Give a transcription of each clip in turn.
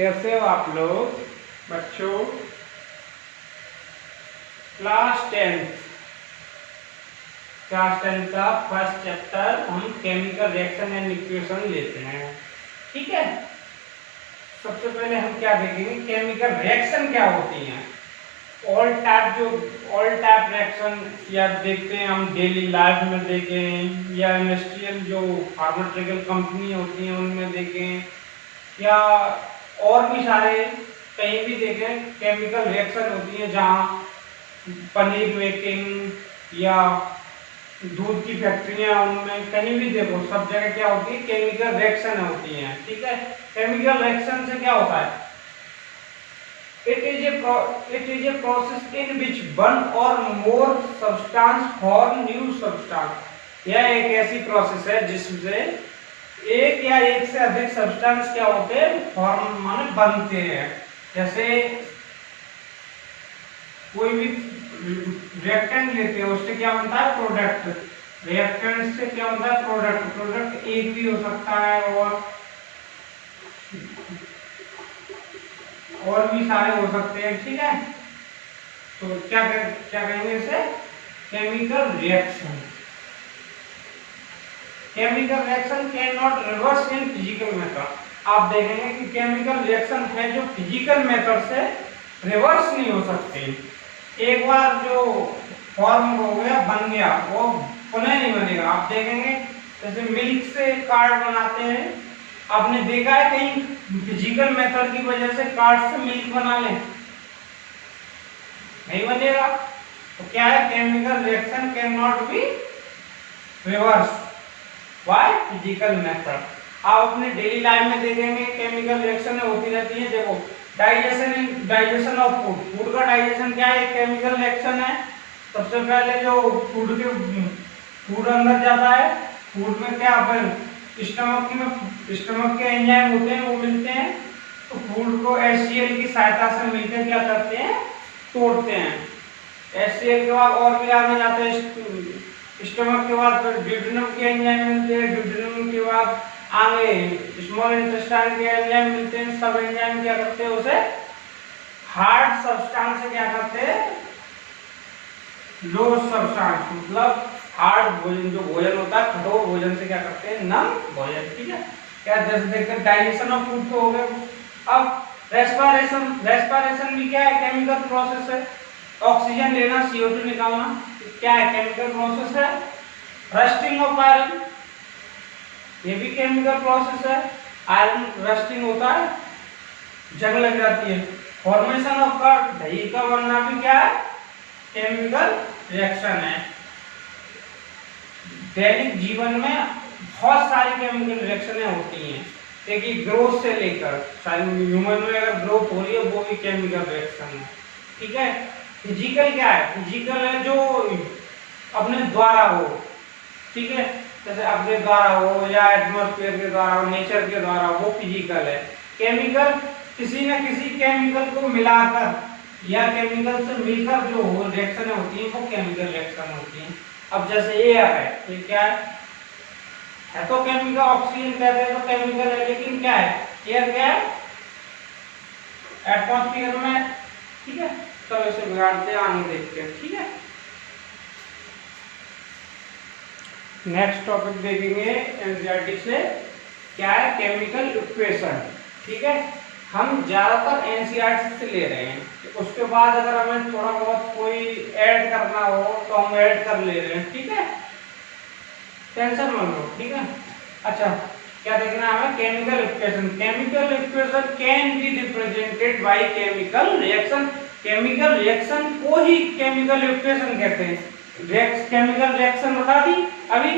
कैसे हो आप लोग बच्चों? क्लास टेंथ का फर्स्ट चैप्टर हम केमिकल रिएक्शन एंड इक्वेशन लेते हैं। ठीक है, सबसे पहले हम क्या देखेंगे, केमिकल रिएक्शन क्या होती हैं। ऑल टाइप रिएक्शन या देखते हैं हम डेली लाइफ में देखें, या इंडस्ट्रियल जो फार्मास्यूटिकल कंपनी होती हैं उनमें देखें, या और भी सारे कहीं भी देखें केमिकल रिएक्शन होती है, जहाँ पनीर मेकिंग या दूध की फैक्ट्रियां, उनमें कहीं भी देखो सब जगह क्या होती है, केमिकल रिएक्शन होती हैं। ठीक है, केमिकल रिएक्शन से क्या होता है, it is a process in which one or more substance form new substance. यह एक ऐसी प्रोसेस है जिससे एक या एक से अधिक सब्सटेंस क्या होते हैं, फॉर्म माने बनते हैं। जैसे कोई भी रिएक्टेंट लेते हैं, उससे क्या बनता है, प्रोडक्ट। रिएक्टेंट से क्या बनता है, प्रोडक्ट एक भी हो सकता है और भी सारे हो सकते हैं। ठीक है, तो क्या कहेंगे इसे, chemical reaction. Chemical reaction can not reverse in physical method. आप देखेंगे कि केमिकल रिएक्शन है जो फिजिकल मेथड से रिवर्स नहीं हो सकते। एक बार जो फॉर्म हो गया, बन गया, वो पुनः नहीं बनेगा। आप देखेंगे जैसे मिल्क से कार्ड बनाते हैं, आपने देखा है कहीं फिजिकल मेथड की वजह से कार्ड से मिल्क बना लें, नहीं बनेगा। तो क्या है, chemical reaction can not be reverse by physical method. आप अपने डेली लाइफ में देखेंगे केमिकल रिएक्शन होती रहती है। देखो, डाइजेशन ऑफ फूड का डाइजेशन क्या है, केमिकल रिएक्शन है। सबसे पहले जो फूड अंदर जाता है, फूड में क्या स्टमक के एंजाइम होते हैं, वो मिलते हैं, तो फूड को HCl की सहायता से मिलकर क्या करते हैं, तोड़ते हैं। HCl के बाद और भी आगे जाते हैं, स्टमक के बाद फिर ड्यूडेनम के एंजाइम मिलते हैं, ड्यूडेनम के बाद आगे स्मॉल इंटेस्टाइन के एंजाइम मिलते हैं। सब एंजाइम क्या करते हैं, उसे हार्ड सब्सटेंस से क्या करते हैं, लो सब्सटेंस, मतलब हार्ड भोजन, जो भोजन होता है कठोर भोजन से क्या करते हैं, नम भोजन। ठीक है, क्या जैसे देखते हैं डाइजेशन ऑफ फूड तो हो गया। अब रेस्पिरेशन भी क्या है, केमिकल प्रोसेस है। ऑक्सीजन लेना, CO2 निकालना, क्या है, केमिकल प्रोसेस है। रस्टिंग ऑफ आयरन, ये भी केमिकल प्रोसेस है। आयरन रस्टिंग होता है, जंग लग जाती है। फॉर्मेशन ऑफ कर्ड, दही का बनना भी क्या है, केमिकल रिएक्शन है। दैनिक जीवन में बहुत सारी केमिकल रिएक्शनें होती हैं। देखिए, ग्रोथ से लेकर सारी ह्यूमन में अगर ग्रोथ हो रही है, वो भी केमिकल रिएक्शन है। ठीक है, फिजिकल क्या है, फिजिकल है जो अपने द्वारा हो। ठीक है, जैसे अपने द्वारा हो या एटमॉस्फेयर के द्वारा हो, नेचर के द्वारा हो, वो फिजिकल है। केमिकल किसी न किसी केमिकल को मिलाकर या केमिकल से मिलकर जो रिएक्शनें होती हैं, वो केमिकल रिएक्शन होती हैं। अब जैसे एयर है, ये क्या है तो केमिकल, ऑक्सीजन कहते हैं तो केमिकल है, लेकिन क्या है, एयर क्या है, एटमॉस्फेयर में। ठीक है, चलो इसे बिगाड़ते हैं, आगे देखते हैं। ठीक है, नेक्स्ट टॉपिक देखेंगे एनसीईआरटी से, क्या है, केमिकल इक्वेशन। ठीक है, हम ज्यादातर एनसीईआरटी से ले रहे हैं, उसके बाद अगर हमें थोड़ा बहुत कोई ऐड करना हो तो हम ऐड कर ले रहे हैं। ठीक है, टेंशन मत लो। ठीक है, अच्छा क्या देखना है हमें, chemical equation. Chemical equation can be represented by chemical reaction. Chemical reaction को ही केमिकल इक्वेशन कहते हैं। केमिकल रिएक्शन बता दी अभी,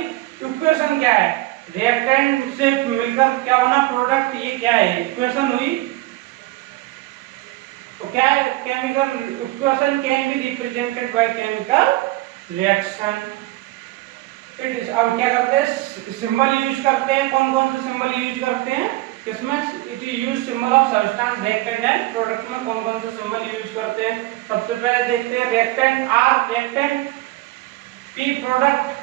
इक्वेशन क्या है, रिएक्टेंट से मिलकर क्या बना, प्रोडक्ट, ये क्या है, इक्वेशन हुई। तो क्या है, chemical equation can be represented by chemical reaction. It is, अब क्या करते हैं, सिंबल यूज करते हैं। कौन कौन से सिंबल यूज करते हैं, किसमें, it is use symbol of substance, reactant and product में कौन कौन से सिंबल यूज करते हैं। सबसे पहले देखते हैं reactant, R reactant, P product,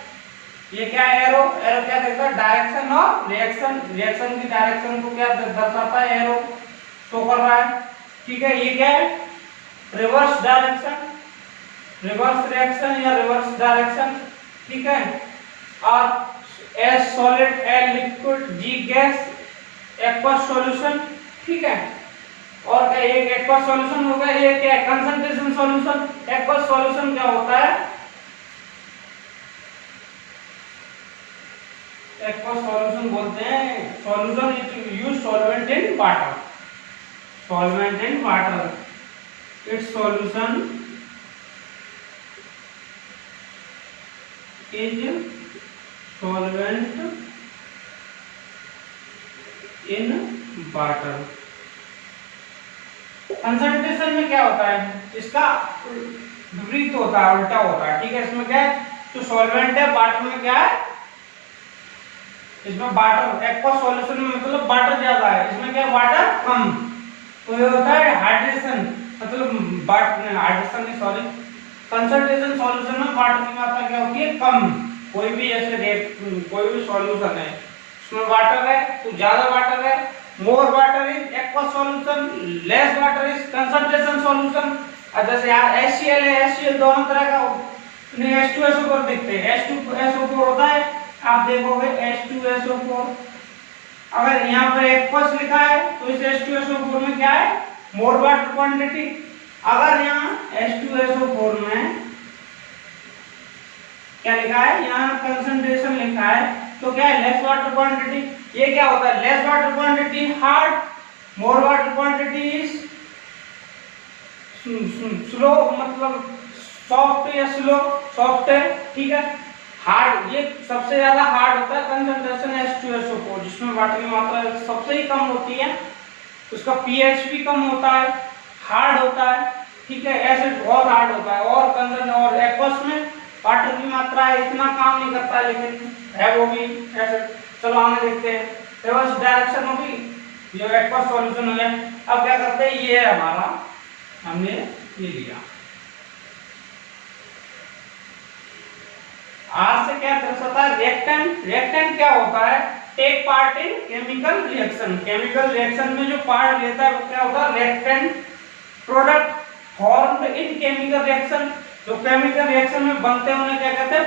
ये क्या है, एरो। एरो क्या देखता है, डायरेक्शन ऑफ रिएक्शन, रिएक्शन की डायरेक्शन को क्या दर्शाता है, एरो शो कर ठीक है, ये क्या है, रिवर्स डायरेक्शन, रिवर्स रिएक्शन या रिवर्स डायरेक्शन, ठीक है। और एस सॉलिड, एल लिक्विड, जी गैस, एक्वस सॉल्यूशन, ठीक है। और एक एक्वस सॉल्यूशन हो गया, ये क्या है, कंसंट्रेशन सॉल्यूशन। एक्वस सॉल्यूशन क्या होता है, एक्वस सॉल्यूशन बोलते हैं, solution is use solvent in water, solvent in water, it's solution is solvent in water. Concentration में क्या होता है, इसका विपरीत होता है, उल्टा होता है, ठीक है। इसमें क्या है, जो सॉल्वेंट है वाटर में क्या है, इसमें वाटर, एक्वा सॉल्यूशन में मतलब वाटर ज्यादा है, इसमें क्या है, वाटर कम। तो ये होता है हाइड्रेशन, मतलब हाइड्रेशन नहीं, सॉरी, कंसंट्रेशन सॉल्यूशन में वाटर की मात्रा क्या होती है, कम। कोई भी ऐसे कोई भी सॉल्यूशन है उसमें वाटर है तो ज्यादा वाटर है, more water is aqua solution, less water is concentration solution. जैसे यहाँ HCl है, HCl दोनों तरह का नहीं, H2SO4 देखते हैं, H2SO4 होता है, आप देखोगे H2SO4, अगर यहाँ पर एक्वस लिखा है तो इस H2SO4 में क्या है, मोर वाटर क्वांटिटी। अगर यहाँ H2SO4 में क्या लिखा है, यहाँ कंसंट्रेशन लिखा है तो क्या है, लेस वाटर क्वांटिटी। ये क्या होता है, less water quantity hard, more water quantity is slow, मतलब सॉफ्ट या स्लो, सॉफ्ट है, ठीक है। हार्ड, ये सबसे ज्यादा हार्ड होता है कंसंट्रेशन H2SO4, जिसमें वाटर की मात्रा सबसे ही कम होती है, उसका pH भी कम होता है, हार्ड होता है, ठीक है। एसिड और हार्ड होता है, और कंसंट्रेशन और एक्वस में वाटर की मात्रा इतना काम नहीं करता, लेकिन है वो भी एसिड। चलो आगे देखते हैं, रिवर्स डायरेक्शन होगी, ये एक्वस सॉल्यूशन हो गया। अब क्या करते हैं, ये है हमारा, हमने ये लिया, आर से क्या दर्शाता है, रिएक्टेंट। रिएक्टेंट क्या होता है, take part in chemical reaction, chemical reaction में जो पार्ट लेता है वो क्या होता है, reactant. Product formed in chemical reaction, जो केमिकल रिएक्शन में बनते हैं उन्हें क्या कहते हैं,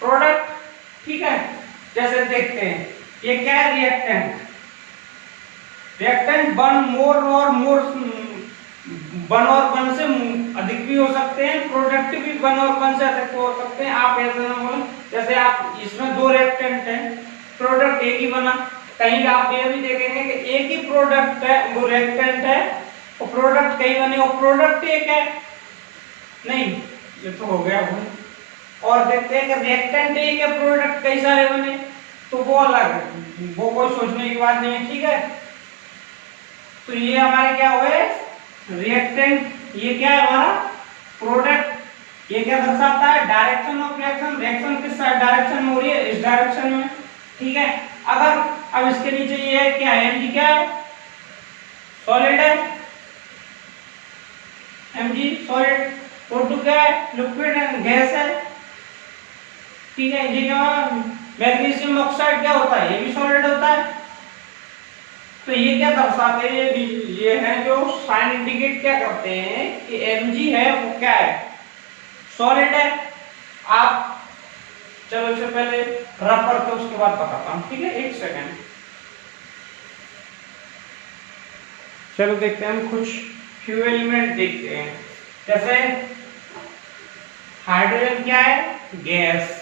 प्रोडक्ट, ठीक है। जैसे देखते हैं, ये क्या है, रिएक्टेंट। रिएक्टेंट वन मोर और मोर, वन और वन से अधिक भी हो सकते हैं, प्रोडक्ट भी वन और वन से अधिक हो सकते हैं। आप ऐसे ना बोलें, जैसे आप इसमें दो रिएक्टेंट हैं, प्रोडक्ट एक ही बना, कहीं आप ये भी देखेंगे कि एक ही प्रोडक्ट है, वो रिएक्टेंट है, और प्रोडक्ट कई बने और प्रोडक्ट एक है, नहीं, ये तो हो गया वो। और देखते हैं कि रिएक्टेंट एक है, प्रोडक्ट कई सारे बने, तो वो अलग है, वो कोई सोचने की बात नहीं है, ठीक है। तो ये हमारे क्या हुए, रिएक्टेंट, ये क्या है हमारा प्रोडक्ट। ये क्या दर्शाता है, डायरेक्शन ऑफ रिएक्शन, रिएक्शन किस डायरेक्शन में हो रही है, इस डायरेक्शन में, ठीक है। अगर अब इसके नीचे ये है क्या है, Mg क्या है, सॉलिड है, Mg सॉलिड, O2 क्या है, लिक्विड है, गैस है, ठीक है। ये क्या, मैग्नीशियम ऑक्साइड क्या होता है, ये भी सॉलिड होता है। तो ये क्या दर्शाते हैं, ये है जो साइन इंडिकेट क्या करते हैं कि Mg है वो क्या है, सॉलिड है। आप चलो इससे पहले रफ करके उसके बाद बताता हूं, ठीक है, एक सेकेंड। चलो देखते हैं, हम कुछ फ्यू एलिमेंट देखते हैं। जैसे हाइड्रोजन क्या है, गैस,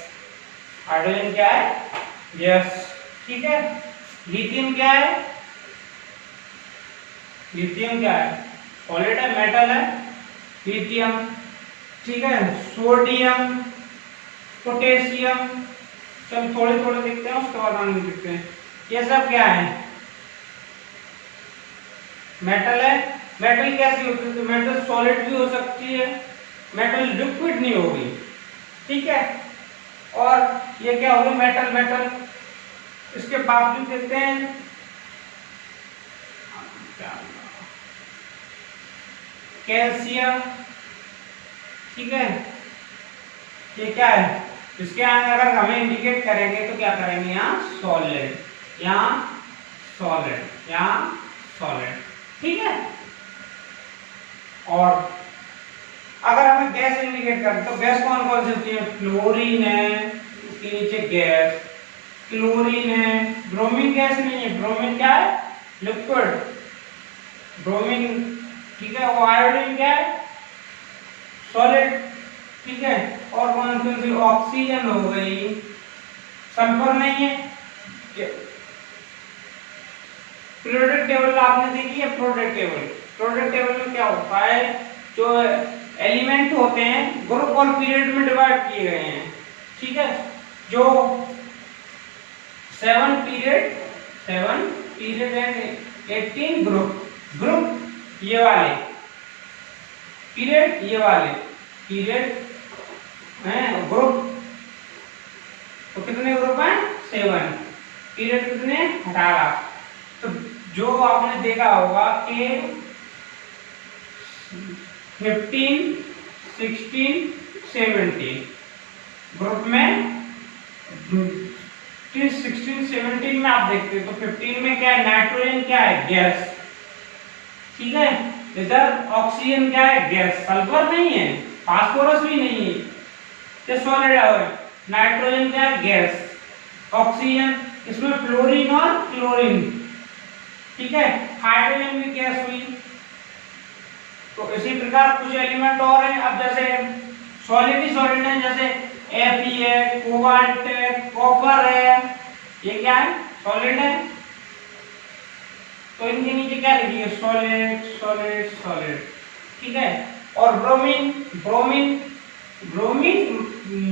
हाइड्रोजन क्या है, गैस, ठीक है। लिथियम क्या है, लिथियम क्या है, सॉलिड है, मेटल है, लिथियम, ठीक है। सोडियम, पोटेशियम, चल थोड़े थोड़े देखते हैं, उसके बाद आगे देखते हैं। ये सब क्या है, मेटल है। मेटल कैसी होती है, तो मेटल सॉलिड भी हो सकती है, मेटल लिक्विड नहीं होगी, ठीक है। और ये क्या होगी, मेटल, मेटल। इसके बावजूद देखते हैं कैल्शियम, ठीक है। ये क्या है, इसके आगे अगर हमें इंडिकेट करेंगे तो क्या करेंगे, यहाँ सॉलिड, यहाँ सॉलिड, यहाँ सॉलिड, ठीक है। और अगर हमें गैस इंडिकेट कर तो गैस कौन कौन सी होती है? फ्लोरीन है, इसके नीचे गैस क्लोरीन है, ब्रोमीन गैस नहीं है, ब्रोमीन क्या है? लिक्विड ब्रोमीन, ठीक है। और आयोडीन क्या है? सॉलिड, ठीक है। और कौन कौन सी? ऑक्सीजन हो गई, सल्फर नहीं है। पीरियोडिक टेबल आपने देखी है? पीरियोडिक टेबल, पीरियोडिक टेबल में क्या होता है? जो एलिमेंट होते हैं ग्रुप और पीरियड में डिवाइड किए गए हैं, ठीक है। जो 7 पीरियड एंड 18 ग्रुप ये वाले पीरियड, ये वाले पीरियड हैं ग्रुप। तो कितने ग्रुप हैं? 7। पीरियड कितने? 18। तो जो आपने देखा होगा कि 15, 16, 17 ग्रुप में 16, 17 में आप देखते हो तो 15 में क्या है? नाइट्रोजन क्या है? गैस, ठीक है। इधर ऑक्सीजन क्या है? गैस, सल्फर नहीं है, फास्फोरस भी नहीं है, ये सॉलिड है। नाइट्रोजन क्या है? गैस, ऑक्सीजन, इसमें फ्लोरीन और क्लोरीन, ठीक है। हाइड्रोजन भी गैस हुई। तो इसी प्रकार कुछ एलिमेंट और हैं। अब जैसे सॉलिड ही सॉलिड है, जैसे Fe है, कोबाल्ट है, कॉपर है, ये क्या है? सॉलिड है। तो इनके नीचे क्या लिखिए? सॉलिड सॉलिड सॉलिड, ठीक है। और bromine, bromine bromine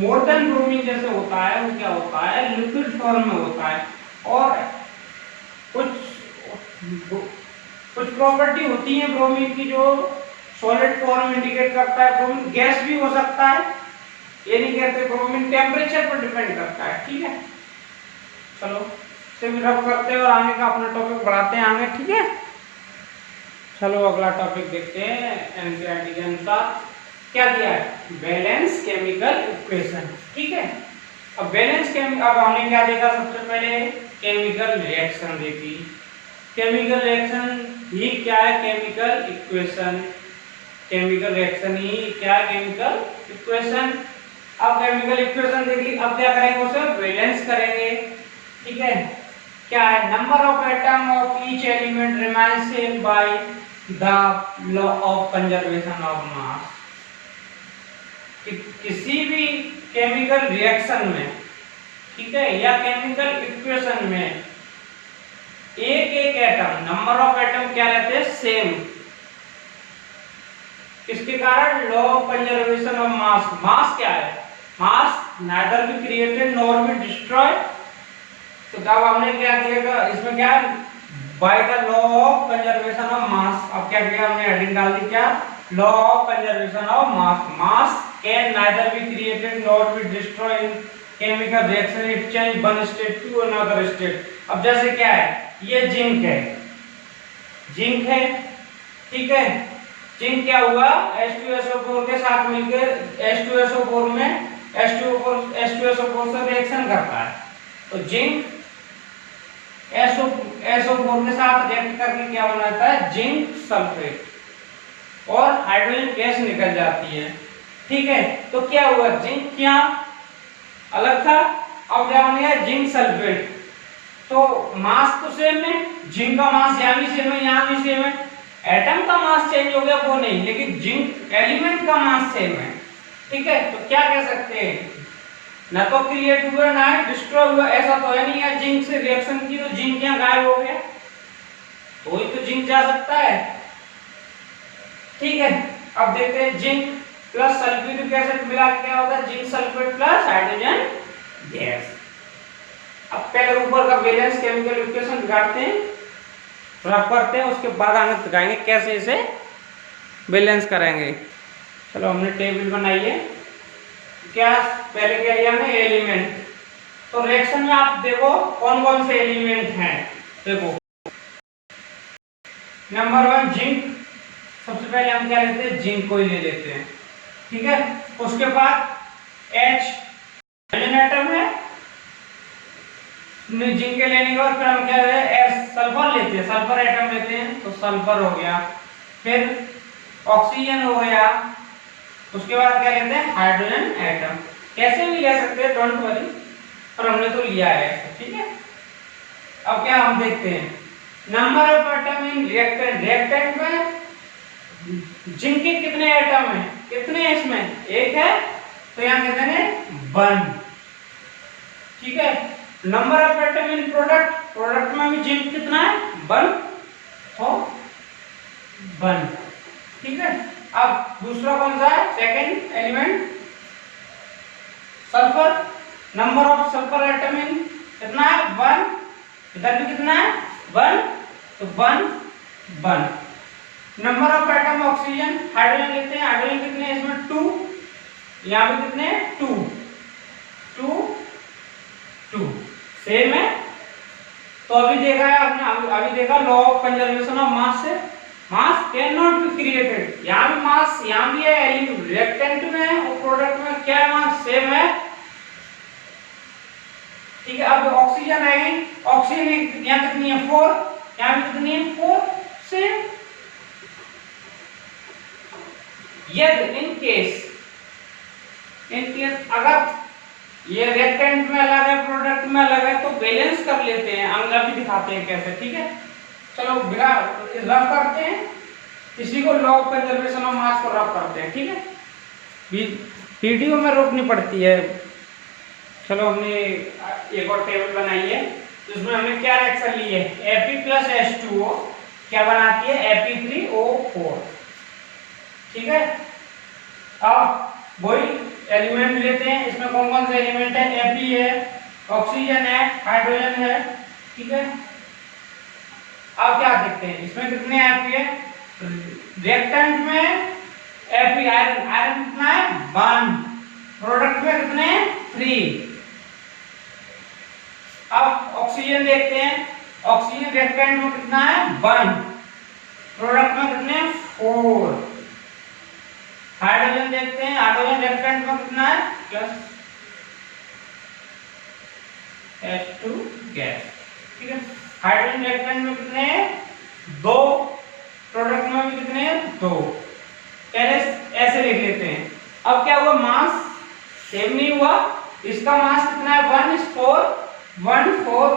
more than bromine जैसे होता है, वो क्या होता है? लिक्विड फॉर्म में होता है। और कुछ प्रॉपर्टी होती है ब्रोमीन की जो सॉलिड फॉर्म इंडिकेट करता है। ब्रोमीन गैस भी हो सकता है, ये नहीं कहते। ब्रोमीन टेम्परेचर पर डिपेंड करता है, ठीक है। चलो सिर्फ रब करते हैं और आगे का अपना टॉपिक बढ़ाते हैं आगे, ठीक है। चलो अगला टॉपिक देखते हैं। एनसीईआरटी के अनुसार क्या दिया है? बैलेंस केमिकल इक्वेशन, ठीक है। अब बैलेंस अब हमने क्या देखा? सबसे पहले केमिकल रिएक्शन देखी। केमिकल रिएक्शन ही क्या है? Chemical equation. केमिकल रिएक्शन ही क्या है? Chemical equation. अब केमिकल इक्वेशन देख ली, अब क्या करेंगे? उसे बैलेंस करेंगे, ठीक है। क्या है? Number of atom of each element remain same bye the law of conservation of मास। किसी भी केमिकल रिएक्शन में, ठीक है, या केमिकल इक्वेशन में एक एक एटम, नंबर ऑफ एटम क्या रहते हैं? सेम। किसके कारण? Law of conservation of mass. Mass क्या है? Mass neither be created nor be destroy. तो तब हमने क्या किया? इसमें क्या है? By the law of conservation of mass. अब क्या किया हमने? हेडिंग डाल दी क्या? Law of conservation of mass. Mass can neither be created nor be destroy in chemical reaction, it change one state to another state. अब जैसे क्या है? ये जिंक है, जिंक है, ठीक है। जिंक क्या हुआ? H2SO4 के साथ मिलकर H2SO4 में H2SO4 से रिएक्शन करता है। तो जिंक SO4 के साथ रिएक्ट करके क्या बनाता है? जिंक सल्फेट, और हाइड्रोजन गैस निकल जाती है, ठीक है। तो क्या हुआ? जिंक क्या अलग था, अब क्या बन गया? Zinc sulphate. तो मास तो सेम है, जिंक का मास यहाँ भी सेम है, यहाँ भी सेम है। एटम का मास चेंज हो गया वो नहीं, लेकिन जिंक एलिमेंट का मास सेम है, ठीक है। तो क्या कह सकते हैं? ना तो क्रिएट हुआ ना डिस्ट्रॉय हुआ, ऐसा तो है नहीं है। जिंक से रिएक्शन की तो जिंक क्या गायब हो गया? तो ही तो जिंक जा सकता है, ठीक है। अब देखते हैं जिंक प्लस सल्फ्यूरिक एसिड मिला के क्या होता है? Zinc sulphate plus hydrogen gas. अब पहले ऊपर का बैलेंस केमिकल इक्वेशन दिखाते हैं, रफ करते हैं, उसके बाद आगे दिखाएंगे कैसे इसे बैलेंस करेंगे। चलो हमने टेबल बनाई है। क्या पहले क्या लिया हमने? एलिमेंट। तो रिएक्शन में आप देखो कौन कौन से एलिमेंट हैं। देखो नंबर 1 जिंक। सबसे पहले हम क्या लेते हैं? जिंक को ही ले लेते हैं, ठीक है। उसके बाद H हाइड्रोजन एटम है, जिंक के लेने के बाद फिर हम क्या है? S सल्फर लेते हैं, सल्फर एटम लेते हैं, तो सल्फर हो गया। फिर ऑक्सीजन हो गया, उसके बाद क्या लेते हैं हाइड्रोजन एटम। कैसे भी ले सकते हैं, डोंट वरी, पर हमने तो लिया है, ठीक है। अब क्या हम देखते हैं, number of atom in reactant. Reactant में जिंक के कितने एटम हैं, कितने हैं इसमें, एक है, तो यहाँ कहते हैं 1, ठीक है। Number of atom in product, product में भी जिंक कितना है 1, तो 1, ठीक है। अब दूसरा कौन सा है, second element sulphur. Number of sulphur atom in कितना है 1, इधर भी कितना है 1, तो 1 1। Number of atom oxygen, hydrogen लेते हैं, हाइड्रोजन कितने हैं इसमें 2, यहाँ पे कितने 2 2 2, सेम है। तो अभी देखा है आपने, अभी देखा law of conservation of mass से, mass can not be created. यहाँ भी मास, यहाँ भी है, रिएक्टेंट में और प्रोडक्ट में क्या है, मास सेम है, ठीक है। अब ऑक्सीजन आएगी, ऑक्सीजन यहाँ कितनी है 4, यहाँ भी कितनी है 4, सेम। यदि इन केस अगर ये रिएक्टेंट में अलग है, प्रोडक्ट में अलग है, तो बैलेंस कर लेते हैं, हम अभी दिखाते हैं कैसे, ठीक है। चलो बिना रफ करते हैं, इसी को लॉ ऑफ कंजर्वेशन ऑफ मास को रफ करते हैं, ठीक है। वीडियो में रोकनी पड़ती है। चलो हमने एक और टेबल बनाई है, जिसमें हमने क्या रिएक्शन ली है, Fe+H2O क्या बनाती है Fe3O4, ठीक है। अब वही एलिमेंट लेते हैं, इसमें कौन कौन से एलिमेंट है, Fe है, ऑक्सीजन है, हाइड्रोजन है, ठीक है। अब क्या देखते हैं, इसमें कितने Fe है, रिएक्टेंट में Fe आयरन, आयरन कितना है 1, प्रोडक्ट में कितने 3। अब ऑक्सीजन देखते हैं, ऑक्सीजन रिएक्टेंट में कितना है 1, प्रोडक्ट में कितने 4। हाइड्रोजन देखते हैं, हाइड्रोजन रिएक्टेंट में कितना है +H2 गैस, ठीक है। हाइड्रोजन रिएक्टेंट में कितने हैं 2, प्रोडक्ट में भी कितने हैं 2। पहले ऐसे लिख लेते हैं। अब क्या हुआ, मास सेम नहीं हुआ, इसका मास कितना है 1 is 4 1 4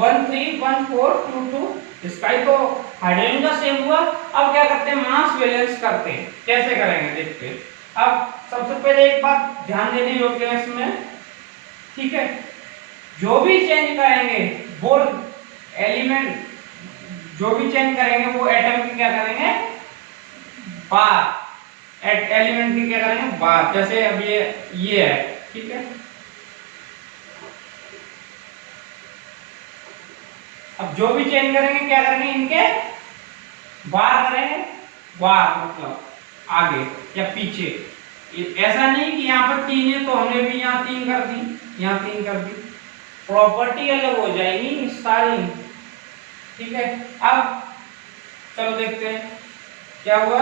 1 3 1 4 2 2, इसका ही तो हाइड्रोजन का सेम हुआ। अब क्या करते हैं, मास बैलेंस करते हैं, कैसे करेंगे देखते हैं। अब सबसे पहले एक बात ध्यान देने योग्य है इसमें, ठीक है, जो भी चेंज करेंगे वो एलिमेंट, जो भी चेंज करेंगे वो एटम की क्या करेंगे बार, एलिमेंट की क्या करेंगे बार। जैसे अब ये है, ठीक है। अब जो भी चेंज करेंगे क्या करेंगे, इनके बार करेंगे, बार मतलब आगे या पीछे। ऐसा नहीं कि यहाँ पर 3 है तो हमने भी यहाँ 3 कर दी, यहाँ 3 कर दी, प्रॉपर्टी अलग हो जाएगी सारी, ठीक है। अब चलो देखते हैं क्या हुआ,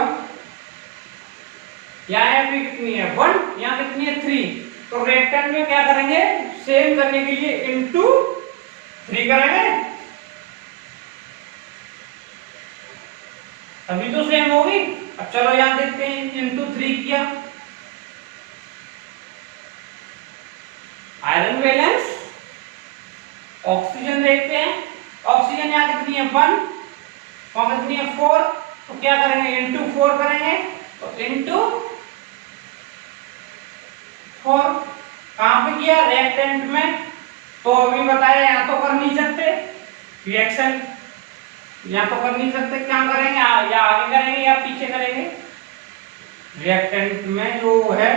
यहाँ Fe कितनी है 1, यहाँ कितनी है 3, तो रिएक्टेंट में क्या करेंगे, सेम करने के लिए इनटू 3 करेंगे, अभी तो सेम होगी। अब चलो यहाँ देखते हैं, इनटू 3 किया, आयरन बैलेंस। ऑक्सीजन देखते हैं, ऑक्सीजन यहाँ कितनी है 1, वहां कितनी है 4, तो क्या करेंगे इनटू 4 करेंगे, तो इनटू 4 कहां पे किया, रिएक्टेंट में। तो अभी बताया यहाँ तो कर नहीं सकते रिएक्शन, यहाँ तो कर नहीं सकते, क्या करेंगे या आगे करेंगे या पीछे करेंगे, रिएक्टेंट में जो है।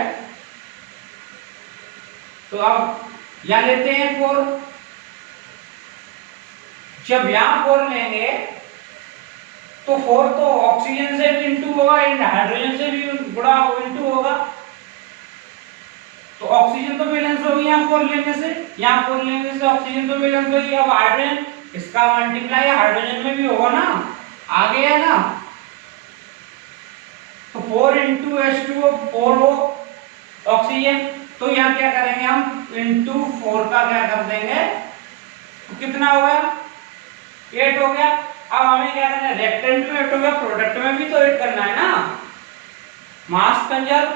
तो अब यहाँ लेते हैं 4, जब यहाँ 4 लेंगे तो 4 तो ऑक्सीजन से भी इंटू होगा, हाइड्रोजन से भी गुणा इंटू होगा, तो ऑक्सीजन तो बैलेंस होगी यहाँ 4 लेने से, यहाँ 4 लेने से ऑक्सीजन तो बैलेंस होगी। अब हाइड्रोजन, इसका मल्टीप्लाई हाइड्रोजन में भी होगा ना, आगे है ना, तो 4 इंटू H2O 4 हो ऑक्सीजन, तो यहाँ क्या करेंगे हम इंटू 4 का क्या कर देंगे, तो कितना हो गया 8 हो गया। अब हमें क्या करना है, रिएक्टेंट में 8 हो गया, प्रोडक्ट में भी तो 8 करना है ना, मास कंजर्व,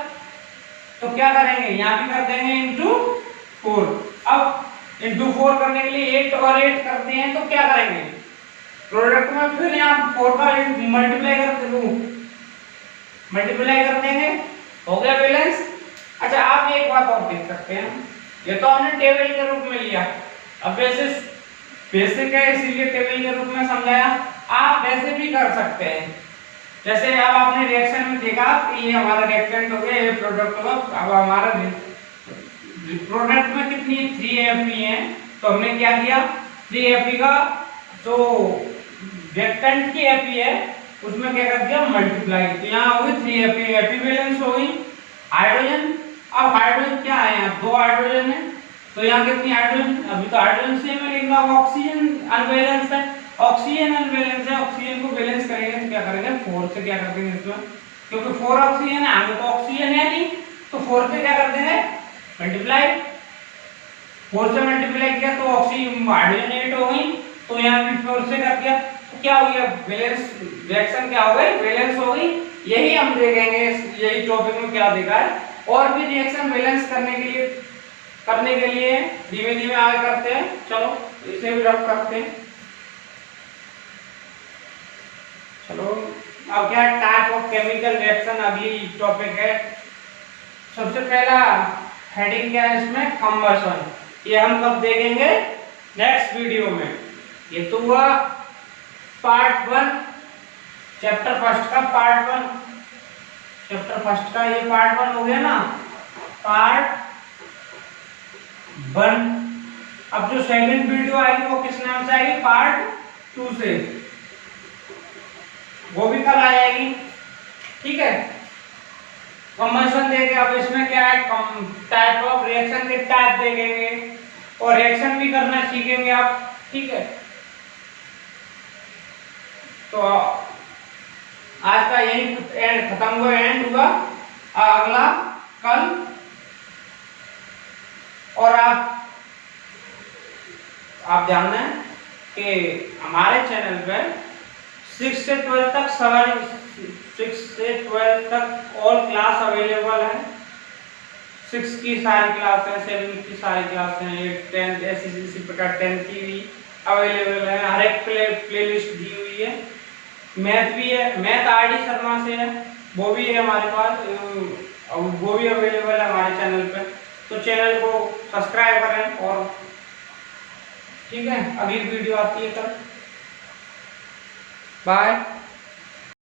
तो क्या करेंगे यहाँ भी कर देंगे इंटू 4। अब इंटू 4 करने के लिए 8 और 8 करते हैं तो क्या करेंगे, प्रोडक्ट में फिर यहाँ 4 का मल्टीप्लाई कर देंगे, हो गया बैलेंस। अच्छा आप एक बात और देख सकते हैं, ये तो हमने टेबल के रूप में लिया, अब बेसिक है इसीलिए टेबल के रूप में समझाया, आप वैसे भी कर सकते हैं। जैसे अब आपने रिएक्शन में देखा कि ये हमारा रिएक्टेंट हो गया, ये प्रोडक्ट होगा, अब हमारा प्रोडक्ट में कितनी 3Fe है, तो हमने क्या किया 3Fe का जो रिएक्टेंट की Fe है उसमें क्या कर दिया मल्टीप्लाई, तो यहाँ होगी 3Fe, Fe बैलेंस हो गई हाइड्रोजन। अब हाइड्रोजन क्या है, यहाँ 2 हाइड्रोजन है, तो यहाँ कितनी हाइड्रोजन, अभी तो हाइड्रोजन सेम है लेकिन अब ऑक्सीजन अनबैलेंस है, ऑक्सीजन अनबैलेंस है, ऑक्सीजन को बैलेंस करेंगे तो क्या करेंगे 4 से क्या कर देंगे इसमें, क्योंकि 4 ऑक्सीजन है, हमें तो ऑक्सीजन है नहीं, तो 4 से क्या कर देंगे मल्टीप्लाई, 4 से मल्टीप्लाई किया तो ऑक्सीजन हाइड्रोजन 8 हो गई, तो यहाँ भी 4 से कर दिया, तो क्या हो गया बैलेंस, रिएक्शन क्या हो गई बैलेंस हो गई। यही हम देखेंगे, यही टॉपिक में क्या देखा है, और भी रिएक्शन बैलेंस करने के लिए धीमे धीमे आगे करते हैं। चलो इसे भी रफ करते हैं। चलो अब क्या है टाइप ऑफ केमिकल रिएक्शन, अगली टॉपिक है। सबसे पहला हेडिंग क्या है इसमें, कंबशन, ये हम कब देखेंगे नेक्स्ट वीडियो में। ये तो हुआ पार्ट 1 चैप्टर फर्स्ट का, पार्ट 1 चैप्टर फर्स्ट का, ये पार्ट 1 हो गया ना, पार्ट 1। अब जो सेकंड वीडियो आएगी वो किस नाम से आएगी, पार्ट 2 से, वो भी कल आ जाएगी, ठीक है। कंबशन देखे, अब इसमें क्या है टाइप ऑफ रिएक्शन के टाइप देखेंगे और रिएक्शन भी करना सीखेंगे आप, ठीक है। तो आज का यही खत्म हुआ, एंड हुआ, अगला कल। और आप जानना है कि हमारे चैनल पे 6 से 12 तक सवाल, 6 से 12 तक ऑल क्लास अवेलेबल है, 6 की सारी क्लास है, 7 की सारी क्लास है, 8 10 ऐसी इसी प्रकार 10 की भी अवेलेबल है, हर एक प्लेलिस्ट दी हुई है। मैथ भी है, मैथ आरडी शर्मा से है, वो भी है हमारे पास, वो भी अवेलेबल है हमारे चैनल पे, तो चैनल को सब्सक्राइब करें। और ठीक है, अगली वीडियो आती है कल, बाय।